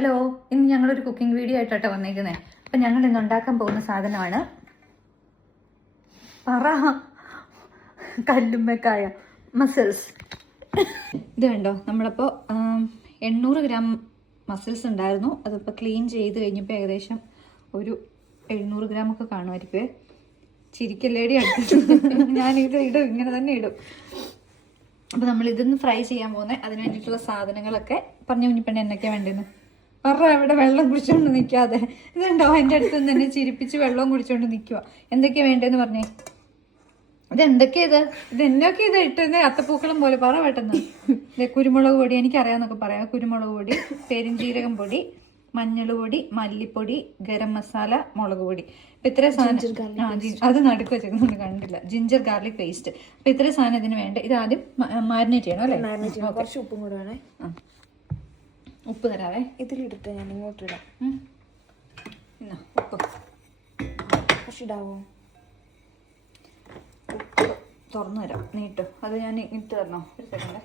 Hello, ഇന്ന് ഞങ്ങളൊരു cooking video ആയിട്ടാണ് വന്നേക്കുന്നത്. അപ്പം ഞങ്ങൾ ഇന്ന് ഉണ്ടാക്കാൻ പോകുന്ന സാധനമാണ് കല്ലുമ്മക്കായ മസിൽസ്. ഇത് കണ്ടോ, നമ്മളപ്പോൾ 800 ഗ്രാം മസിൽസ് ഉണ്ടായിരുന്നു. അതിപ്പോൾ ക്ലീൻ ചെയ്ത് കഴിഞ്ഞപ്പോൾ ഏകദേശം ഒരു 700 ഗ്രാമൊക്കെ കാണുമായിരിക്കുമേ. ചിരിക്കല്ലേടി അടുത്ത് ഞാനിത് ഇടും, ഇങ്ങനെ തന്നെ ഇടും. അപ്പോൾ നമ്മൾ ഇതൊന്ന് ഫ്രൈ ചെയ്യാൻ പോകുന്നത്. അതിന് വേണ്ടിയിട്ടുള്ള സാധനങ്ങളൊക്കെ പറഞ്ഞു കുഞ്ഞിപ്പെണ്ണ എന്നൊക്കെയാണ് വേണ്ടതെന്ന് ഇവിടെ വെള്ളം കുടിച്ചുകൊണ്ട് നിൽക്കാതെ ഇതുണ്ടോ, എൻ്റെ അടുത്ത് നിന്ന് തന്നെ ചിരിപ്പിച്ച് വെള്ളം കുടിച്ചുകൊണ്ട് നിൽക്കുക. എന്തൊക്കെയാണ് വേണ്ടതെന്ന് പറഞ്ഞേ. ഇതെന്തൊക്കെയാ ഇതെന്നൊക്കെ ഇട്ടത് അത്തപ്പൂക്കളം പോലെ പറ പെട്ടെന്ന്. കുരുമുളക് പൊടി എനിക്കറിയാമെന്നൊക്കെ പറയാം. കുരുമുളക് പൊടി, പെരിഞ്ജീരകം പൊടി, മഞ്ഞൾ പൊടി, മല്ലിപ്പൊടി, ഗരം മസാല, മുളക് പൊടി. അപ്പം ഇത്രയും സാധനം അത് നടുക്ക് വെച്ചേക്കുന്നത് കണ്ടില്ല. Ginger garlic paste. അപ്പം ഇത്രയും സാധനം ഇതിന് വേണ്ട. ഇത് ആദ്യം മാരിനേറ്റ് ചെയ്യണം അല്ലേ? കുറച്ച് ഉപ്പും കൂടെ വേണേ. ഉപ്പ് തരാവേ. ഇതിലിട്ടിട്ട് ഞാൻ ഇങ്ങോട്ടിടാം. ഉപ്പ് കുറച്ചിടാവോ? ഉപ്പ് തുറന്നു തരാം, നീട്ടോ. അത് ഞാൻ ഇട്ട് തരണോ? ഒരു സെക്കൻഡ്.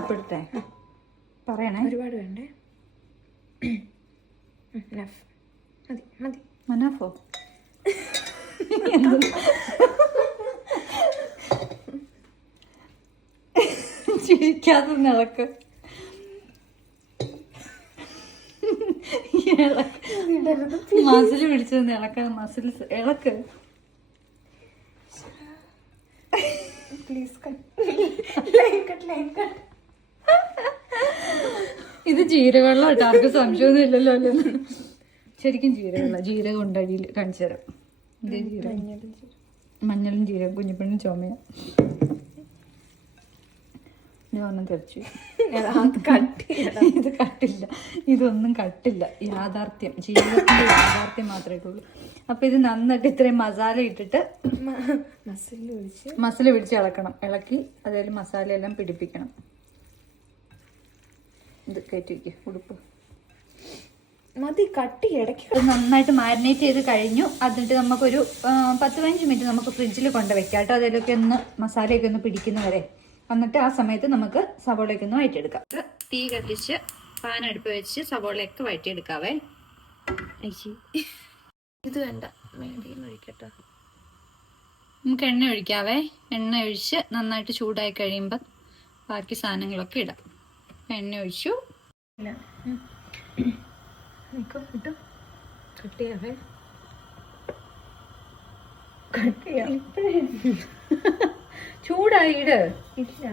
ഉപ്പെടുത്തേ? പറയണേ. ഒരുപാട് വേണ്ടേ? മതി മതി. മനാഫോ ചിരിക്കാത്ത നിളക്ക് മസിൽ പിടിച്ചത് ഇളക്ക. Muscle ഇളക്ക് please. ഇത് ജീരകവെള്ളം കേട്ടോ, ആർക്കും സംശയമൊന്നും ഇല്ലല്ലോ അല്ലേ? ശരിക്കും ജീരകവെള്ളം. ജീരകം ഉണ്ട് അടിയിൽ, കാണിച്ചു തരാം. ഇതേ ജീരകം, മഞ്ഞളും ജീരകം. കുഞ്ഞിപ്പെണ്ണും ചുമയും. ഒന്നും തെറിച്ചു. ഇത് കട്ടില്ല, ഇതൊന്നും കട്ടില്ല. യാഥാർത്ഥ്യം, ജീവിതത്തിന്റെ യാഥാർത്ഥ്യം മാത്രമേ ഉള്ളൂ. അപ്പൊ ഇത് നന്നായിട്ട് ഇത്രയും മസാല ഇട്ടിട്ട് മസിൽ പിടിച്ച് ഇളക്കണം. ഇളക്കി അതിൽ മസാല എല്ലാം പിടിപ്പിക്കണം. ഇത് കയറ്റി വയ്ക്കുക. ഉടുപ്പ് മതി, കട്ടി ഇടയ്ക്ക്. അത് നന്നായിട്ട് മാരിനേറ്റ് ചെയ്ത് കഴിഞ്ഞു. എന്നിട്ട് നമുക്കൊരു 10-15 മിനിറ്റ് നമുക്ക് ഫ്രിഡ്ജിൽ കൊണ്ട് വെക്കാം കേട്ടോ. അതിലൊക്കെ ഒന്ന് മസാലയൊക്കെ ഒന്ന് പിടിക്കുന്ന വരെ. എന്നിട്ട് ആ സമയത്ത് നമുക്ക് സവോളയൊക്കെ ഒന്ന് വഴറ്റിയെടുക്കാം. തീ കത്തിച്ച് പാൻ അടുപ്പ് വെച്ച് സവോളയൊക്കെ വഴറ്റിയെടുക്കാവേ. ഇത് വേണ്ട, ഒഴിക്കട്ടോ. നമുക്ക് എണ്ണ ഒഴിക്കാവേ. എണ്ണ ഒഴിച്ച് നന്നായിട്ട് ചൂടായി കഴിയുമ്പോൾ ബാക്കി സാധനങ്ങളൊക്കെ ഇടാം. എണ്ണ ഒഴിച്ചു. കട്ടിയാവേ. ചൂടായി ഇട്. ഇല്ല,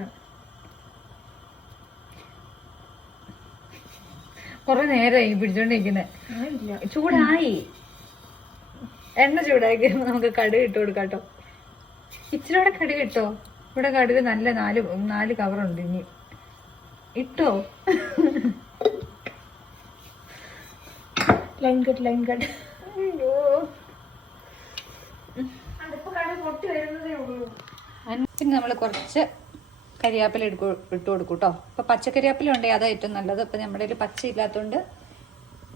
കൊറേ നേരമായി പിടിച്ചോണ്ടിരിക്കുന്നെ. ചൂടായി. എണ്ണ ചൂടാക്കി നമുക്ക് കടുക് ഇട്ട് കൊടുക്കാം കേട്ടോ. ഇച്ചിരിയോടെ കടുക് ഇട്ടോ. ഇവിടെ കടുക് നല്ല 4 കവറുണ്ട്. ഇനി ഇട്ടോ. Line cut. പിന്നെ നമ്മൾ കുറച്ച് കരിയാപ്പില ഇട്ട് കൊടുക്കും കേട്ടോ. ഇപ്പൊ പച്ചക്കരിയാപ്പില ഉണ്ടെങ്കിൽ അതാ ഏറ്റവും നല്ലത്. ഇപ്പൊ നമ്മുടെ കയ്യിൽ പച്ച ഇല്ലാത്തതുകൊണ്ട്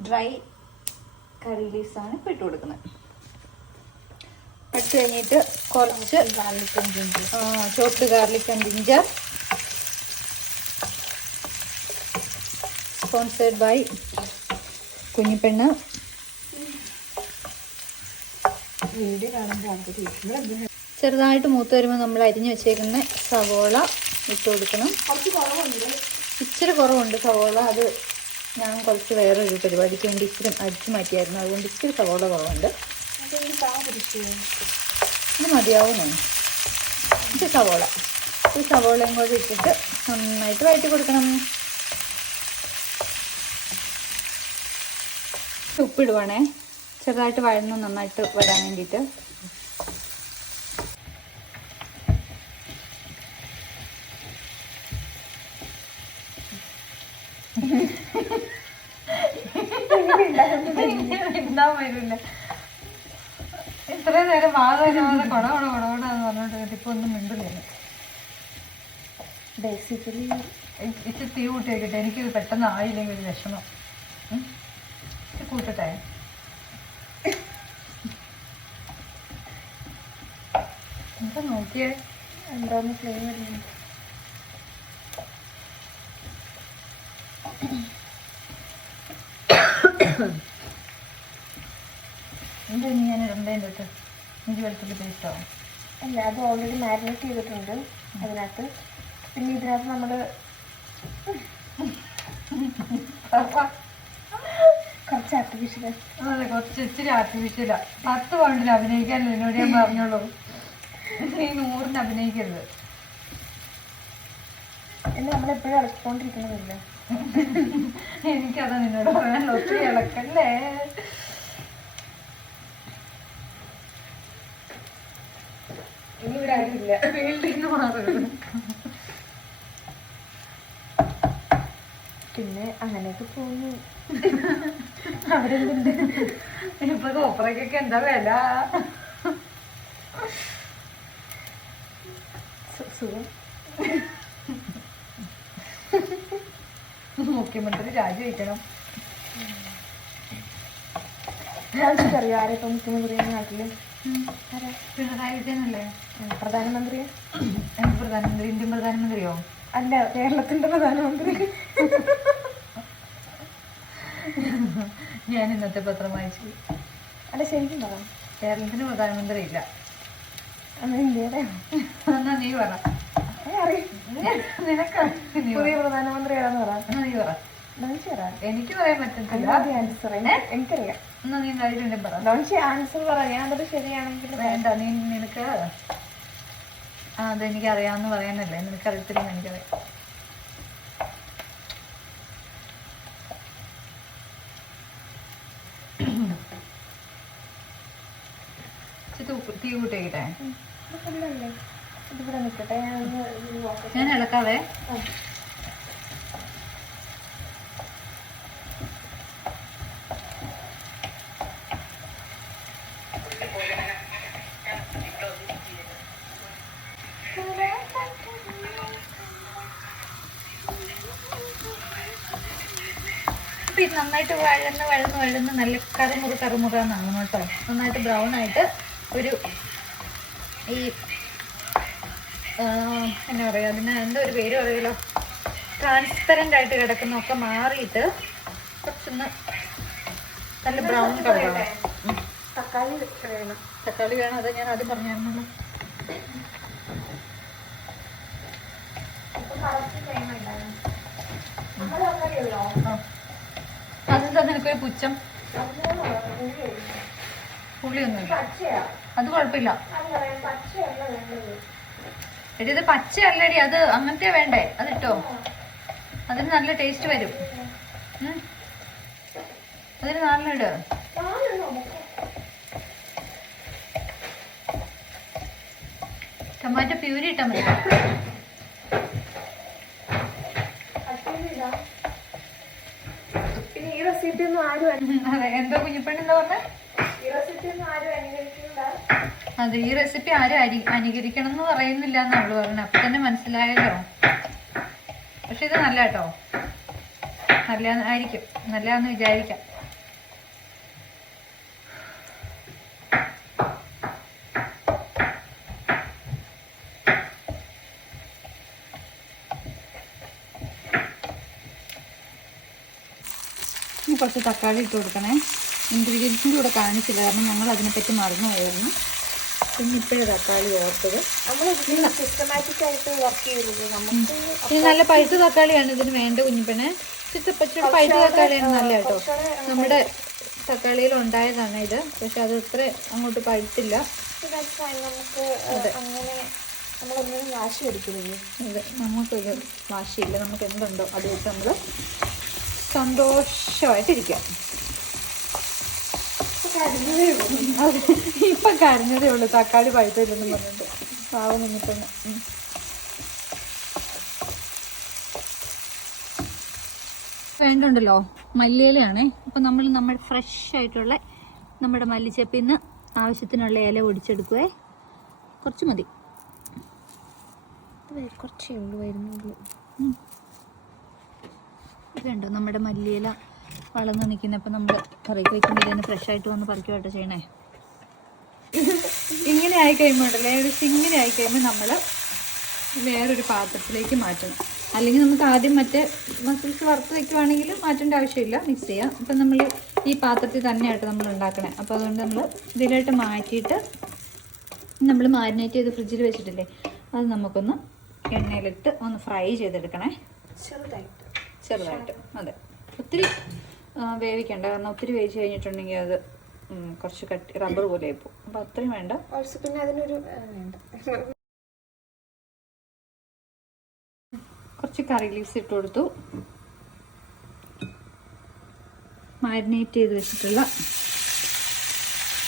ഡ്രൈ കറി ലീവ്സാണ് ഇപ്പൊ ഇട്ട് കൊടുക്കുന്നത്. ഇട്ട് കഴിഞ്ഞിട്ട് കുറച്ച് chopped garlic and ginger, sponsored by Kunjippennu. ചെറുതായിട്ട് മൂത്ത് വരുമ്പോൾ നമ്മൾ അരിഞ്ഞു വെച്ചേക്കുന്ന സവോള ഇട്ട് കൊടുക്കണം. ഇച്ചിരി കുറവുണ്ട് സവോള. അത് ഞാൻ കുറച്ച് വേറൊരു പരിപാടിക്ക് വേണ്ടി ഇച്ചിരി അരിച്ചു മാറ്റിയായിരുന്നു. അതുകൊണ്ട് ഇച്ചിരി സവോള കുറവുണ്ട്. ഇത് മതിയാവുമോ? ഇത് സവോള. ഈ സവോളയും കൂടി ഇട്ടിട്ട് നന്നായിട്ട് വഴറ്റി കൊടുക്കണം. ഉപ്പിടുവാണേ, ചെറുതായിട്ട് വഴന്ന് നന്നായിട്ട് വരാൻ വേണ്ടിയിട്ട്. ഇത്രയും നേരം വാദം കൊടകൊടന്ന് പറഞ്ഞോണ്ട് ഇപ്പൊ ഒന്നും മിണ്ടില്ല. ബേസിക്കലി ഇച്ചിരി തീ കൂട്ടി വെക്കട്ടെ. എനിക്കിത് പെട്ടെന്ന് ആയില്ലെങ്കിൽ ഒരു വിഷമം. കൂട്ടട്ടെ. എന്താ നോക്കിയേ, എന്താന്ന് ഫ്ലെയിം വരുന്നത്? എന്താ ഇനി ഞാൻ ഇടണ്ടേൻ്റെ തൊട്ട് ഇഞ്ചി വെളുത്തുള്ളി പേസ്റ്റോ? അല്ല, അത് ഓൾറെഡി മാരിനേറ്റ് ചെയ്തിട്ടുണ്ട് അതിനകത്ത്. പിന്നെ ഇതിനകത്ത് നമ്മൾ കുറച്ച് ആർട്ടിഫിഷ്യൽ, അതെ, കുറച്ച് ഇച്ചിരി ആർട്ടിഫിഷ്യലാ. 10 പൗണ്ടിന് അഭിനയിക്കാനല്ലോ എന്നോട് ഞാൻ പറഞ്ഞോളൂ. നീ 100-ന് അഭിനയിക്കരുത്. എന്ന് നമ്മളെപ്പോഴും ഇളക്കിക്കൊണ്ടിരിക്കണമില്ല. എനിക്കതാ നിന്നോട് പറയാനുള്ള, ഒത്തിരി ഇളക്കല്ലേ. ഇനി ഇവിടെ ആരുമില്ല, ഫീൽഡിൽ നിന്ന് മാറും. പിന്നെ അങ്ങനെയൊക്കെ പോകുന്നു. അവരെന്തുണ്ട് ഇപ്പൊ കോപ്പറയ്ക്കൊക്കെ എന്താ വില? സുഖം. മുഖ്യമന്ത്രി രാജിവെക്കണം. അറിയോ ആരെപ്പോ മുഖ്യമന്ത്രി നാട്ടില്? പിണറായി വിജയനല്ലേ പ്രധാനമന്ത്രി? എന്ത് പ്രധാനമന്ത്രി? ഇന്ത്യൻ പ്രധാനമന്ത്രിയോ? അല്ല, കേരളത്തിന്റെ പ്രധാനമന്ത്രി. ഞാൻ ഇന്നത്തെ പത്രം വായിച്ചു. അല്ല, ശരിക്കും പറ. കേരളത്തിന് പ്രധാനമന്ത്രി ഇല്ല. ഇന്ത്യയുടെ എന്നാ നീ പറ. നിനക്ക് പുതിയ പ്രധാനമന്ത്രി ഏതാന്ന് പറ. നീ പറ. എനിക്ക് പറയാൻ പറ്റത്തില്ല. ആൻസർ എനിക്കറിയാം. എന്നാ നീ കഴിഞ്ഞിട്ടുണ്ടെങ്കിൽ പറ. ആൻസർ പറ. ഞാൻ അത് ശരിയാണെങ്കിൽ വേണ്ട, നീ നിനക്ക് അതെനിക്ക് അറിയാമെന്ന് പറയാനല്ലേ. നിനക്കറിയത്തില്ലെന്ന് എനിക്കറിയാം. തീ കൂട്ടിക്കട്ടെ. ഇതിവിടെ നിൽക്കട്ടെ, ഞാൻ ഇളക്കാവേ. ഇത് നന്നായിട്ട് വഴന്ന് നല്ല കറുമുറാന്നാണ് കേട്ടോ. നന്നായിട്ട് ബ്രൗൺ ആയിട്ട് ഒരു ഈ എന്നാ പറയുക, അതിന് എന്തോ ഒരു പേര് പറയുമല്ലോ, ട്രാൻസ്പെറൻ്റ് ആയിട്ട് കിടക്കുന്നൊക്കെ മാറിയിട്ട് കുറച്ചൊന്ന് നല്ല ബ്രൗൺ കളറാണ്. തക്കാളി വേണം. തക്കാളി വേണം, അത് ഞാൻ ആദ്യം പറഞ്ഞായിരുന്നല്ലോ. അതെന്താ നിനക്കൊരു പുച്ഛം? പുളിയൊന്നുമില്ല, അത് കുഴപ്പമില്ല. എടി ഇത് പച്ചയല്ലടി, അത് അങ്ങനത്തെ വേണ്ടേ, അതിട്ടോ. അതിന് നല്ല ടേസ്റ്റ് വരും. അതിന് നാലിനിട്. ടൊമാറ്റോ പ്യൂരി ഇട്ടാൽ മതി. പിന്നെ ഈ റെസിപ്പി ഒന്നും ആരും അതെ, എന്തോ കുഞ്ഞിപ്പെണ്ണ് എന്താ പറഞ്ഞേ? അതെ, ഈ റെസിപ്പി ആരും അനുകരിക്കണം എന്ന് പറയുന്നില്ല എന്ന് അവള് പറഞ്ഞു. അപ്പൊ തന്നെ മനസ്സിലായല്ലോ. പക്ഷെ ഇത് നല്ല കേട്ടോ, നല്ല ആയിരിക്കും, നല്ലതാന്ന് വിചാരിക്കാം. ഇനി കുറച്ച് തക്കാളി ഇട്ട് കൊടുക്കണേ. ഇൻഗ്രീഡിയൻസിൻ്റെ കൂടെ കാണിച്ചില്ല, കാരണം ഞങ്ങൾ അതിനെപ്പറ്റി മറന്നുപോയിരുന്നു. പിന്നെ ഇപ്പോഴേ തക്കാളി ഓർത്തത്. സിസ്റ്റമാറ്റിക് ആയിട്ട് വർക്ക് ചെയ്തത് നമുക്ക്. ഇനി നല്ല പഴുത്ത തക്കാളിയാണ് ഇതിന് വേണ്ട കുഞ്ഞിപ്പെണ്ണെ. പച്ച പഴുത്ത തക്കാളിയാണ് നല്ല കേട്ടോ. നമ്മുടെ തക്കാളിയിൽ ഉണ്ടായതാണ് ഇത്, പക്ഷെ അത് ഇത്ര അങ്ങോട്ട് പഴുത്തില്ല. നമുക്ക് അങ്ങനെ നമ്മളൊന്നും വാശി എടുക്കുന്നത്. അതെ, നമുക്കൊരു വാശിയില്ല. നമുക്ക് എന്തുണ്ടോ അത് വെച്ച് നമ്മൾ സന്തോഷമായിട്ടിരിക്കാം. അതെ, ഇപ്പം കരഞ്ഞതേ ഉള്ളൂ തക്കാളി പഴുത്തില്ലെന്ന് പറഞ്ഞിട്ട്. പാവം കുഞ്ഞിപ്പെണ്ണ്. വേണ്ടുണ്ടല്ലോ മല്ലിയിലയാണേ. അപ്പം നമ്മൾ നമ്മുടെ ഫ്രഷ് ആയിട്ടുള്ള നമ്മുടെ മല്ലിച്ചപ്പിൽ നിന്ന് ആവശ്യത്തിനുള്ള ഇല ഒടിച്ചെടുക്കുവേ. കുറച്ച് മതി, കുറച്ചേ ഉള്ളൂ വരുന്നുള്ളൂ. ഇതുണ്ടോ നമ്മുടെ മല്ലിയില വളർന്ന് നിൽക്കുന്നപ്പോൾ നമ്മൾ കറിക്ക് വയ്ക്കുമ്പോൾ ഇതിന് ഫ്രഷായിട്ട് വന്ന് പറിക്കുവായിട്ട് ചെയ്യണേ. ഇങ്ങനെ ആയിക്കഴിയുമ്പോൾ ഉണ്ടല്ലോ, ഏകദേശം ഇങ്ങനെ ആയിക്കഴിയുമ്പോൾ നമ്മൾ വേറൊരു പാത്രത്തിലേക്ക് മാറ്റണം. അല്ലെങ്കിൽ നമുക്ക് ആദ്യം മറ്റേ മസിൽസ് വറുത്ത് വയ്ക്കുവാണെങ്കിൽ മാറ്റേണ്ട ആവശ്യമില്ല, മിക്സ് ചെയ്യാം. അപ്പം നമ്മൾ ഈ പാത്രത്തിൽ തന്നെയായിട്ട് നമ്മൾ ഉണ്ടാക്കണേ. അപ്പോൾ അതുകൊണ്ട് നമ്മൾ ഇതിലായിട്ട് മാറ്റിയിട്ട് നമ്മൾ മാരിനേറ്റ് ചെയ്ത് ഫ്രിഡ്ജിൽ വെച്ചിട്ടില്ലേ, അത് നമുക്കൊന്ന് എണ്ണയിലിട്ട് ഒന്ന് ഫ്രൈ ചെയ്തെടുക്കണേ. ചെറുതായിട്ട് അതെ, ഒത്തിരി വേവിക്കണ്ട. കാരണം ഒത്തിരി വേവിച്ച് കഴിഞ്ഞിട്ടുണ്ടെങ്കിൽ അത് കുറച്ച് കട്ടി റബ്ബർ പോലെ ആയിപ്പോവും. അപ്പം അത്രയും വേണ്ട. പിന്നെ അതിനൊരു കുറച്ച് കറി ലീവ്സ് ഇട്ട് കൊടുത്തു. മാരിനേറ്റ് ചെയ്ത് വെച്ചിട്ടുള്ള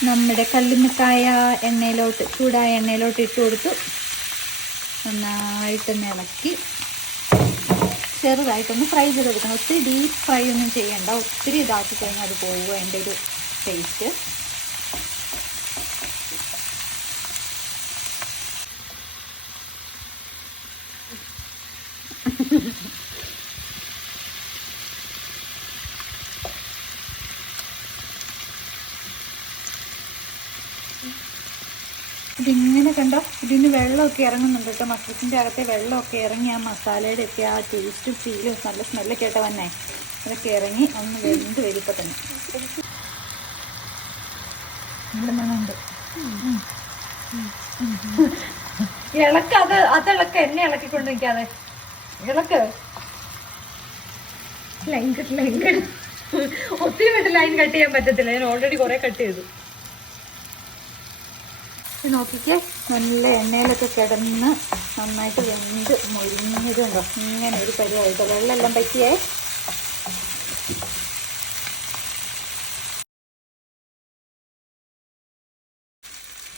നമ്മുടെ കല്ലുമ്മക്കായ എണ്ണയിലോട്ട്, ചൂടായ എണ്ണയിലോട്ട് ഇട്ട് കൊടുത്തു. നന്നായിട്ടൊന്ന് ഇളക്കി ചെറുതായിട്ടൊന്ന് ഫ്രൈ ചെയ്തെടുക്കണം. ഒത്തിരി ഡീപ്പ് ഫ്രൈ ഒന്നും ചെയ്യണ്ട. ഒത്തിരി ഇതാക്കി കഴിഞ്ഞാൽ അത് പോവുക അതിൻ്റെ ഒരു ടേസ്റ്റ്. ഇതിങ്ങനെ കണ്ടോ, ഇതിന് വെള്ളമൊക്കെ ഇറങ്ങുന്നുണ്ട് കേട്ടോ. മസിൽസിൻ്റെ അകത്തെ വെള്ളമൊക്കെ ഇറങ്ങി ആ മസാലയുടെ ഒക്കെ ആ ടേസ്റ്റും ഫീലും നല്ല സ്മെല്ലൊക്കെ ആയിട്ട് വന്നേ, അതൊക്കെ ഇറങ്ങി ഒന്ന് വെന്ത് വരുമ്പോൾ തന്നെ ഇവിടെ മണമുണ്ട്. ഇളക്ക്, അതിളക്ക്, എന്നെ ഇളക്കിക്കൊണ്ട് നിൽക്കാതെ ഇളക്ക്. ഒത്തിരി വിട്ട് ലൈൻ കട്ട് ചെയ്യാൻ പറ്റത്തില്ല, ഞാൻ ഓൾറെഡി കുറെ കട്ട് ചെയ്തു. നോക്കിക്കേ, നല്ല എണ്ണയിലൊക്കെ കിടന്ന് നന്നായിട്ട് വെന്ത് മൊരിഞ്ഞതുണ്ടോ. ഇങ്ങനെ ഒരു പരിവായിട്ട് വെള്ളമെല്ലാം പറ്റിയേ.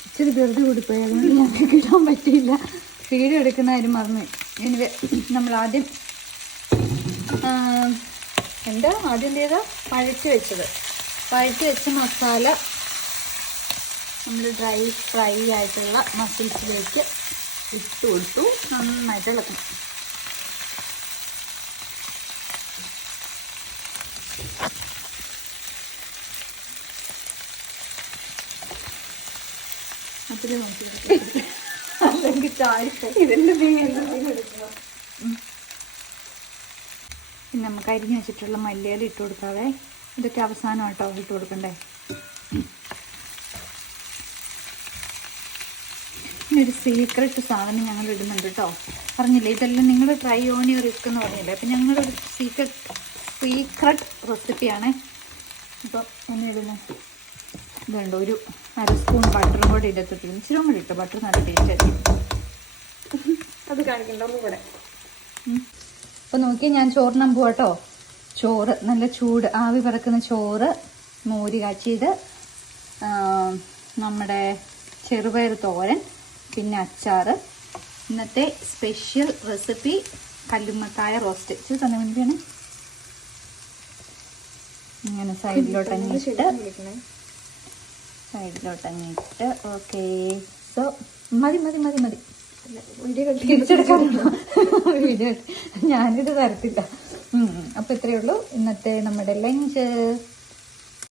ഇച്ചിരി വെറുതെ കൂടിപ്പോയി, അതുകൊണ്ട് ഞങ്ങൾക്ക് ഇടാൻ പറ്റിയില്ല. വീഡിയോ എടുക്കുന്ന കാര്യം മറന്നു. എനിവേ നമ്മൾ ആദ്യം ആദ്യം ചെയ്ത വഴറ്റി വെച്ച മസാല നമ്മൾ ഡ്രൈ ഫ്രൈ ആയിട്ടുള്ള മസിൽസിലേക്ക് ഇട്ട് കൊടുത്തു. നന്നായിട്ട് ഇളക്കും. അതിൽ നോക്കി അല്ലെങ്കിൽ ചാരിപ്പോ ഇതിൻ്റെ പിന്നെ നമുക്ക് അരിഞ്ഞ് വെച്ചിട്ടുള്ള മല്ലിയില ഇട്ട് കൊടുക്കാതെ. ഇതൊക്കെ അവസാനമായിട്ടോ ഇട്ട് കൊടുക്കണ്ടേ. ഒരു സീക്രട്ട് സാധനം ഞങ്ങൾ ഇടുന്നുണ്ട് കേട്ടോ. പറഞ്ഞില്ലേ, ഇതെല്ലാം നിങ്ങൾ ട്രൈ ഓൺ യുവർ റിസ്ക് എന്ന് പറഞ്ഞില്ലേ. അപ്പം ഞങ്ങളൊരു സീക്രട്ട് റെസിപ്പിയാണ്. അപ്പോൾ എന്നെ ഇടുന്നത് ഇതുണ്ട്, ഒരു അര സ്പൂൺ ബട്ടറും കൂടെ ഇടത്തിട്ടുണ്ട്. ഇച്ചിരി കൂടെ ഇട്ടു, ബട്ടർ നല്ല ടേസ്റ്റ് ആയിരിക്കും. അത് കാണിക്കണ്ട ഒന്നുകൂടെ. അപ്പോൾ നോക്കി, ഞാൻ ചോറിനാൻ പോവാട്ടോ. ചോറ് നല്ല ചൂട് ആവി പറക്കുന്ന ചോറ്, മോര് കാച്ചിയത്, നമ്മുടെ ചെറുപയർ തോരൻ, പിന്നെ അച്ചാറ്. ഇന്നത്തെ സ്പെഷ്യൽ റെസിപ്പി കല്ലുമ്മക്കായ റോസ്റ്റ്. ഇച്ചിരി തന്നെ വേണ്ടിയാണ്. ഇങ്ങനെ സൈഡിലോട്ടങ്ങിട്ട് ഓക്കെ. സോ മതി തിരിച്ചെടുക്കാറുണ്ടോ വീഡിയോ? ഞാനിത് തരത്തില്ല. അപ്പോൾ ഇത്രയേ ഉള്ളൂ ഇന്നത്തെ നമ്മുടെ ലഞ്ച്.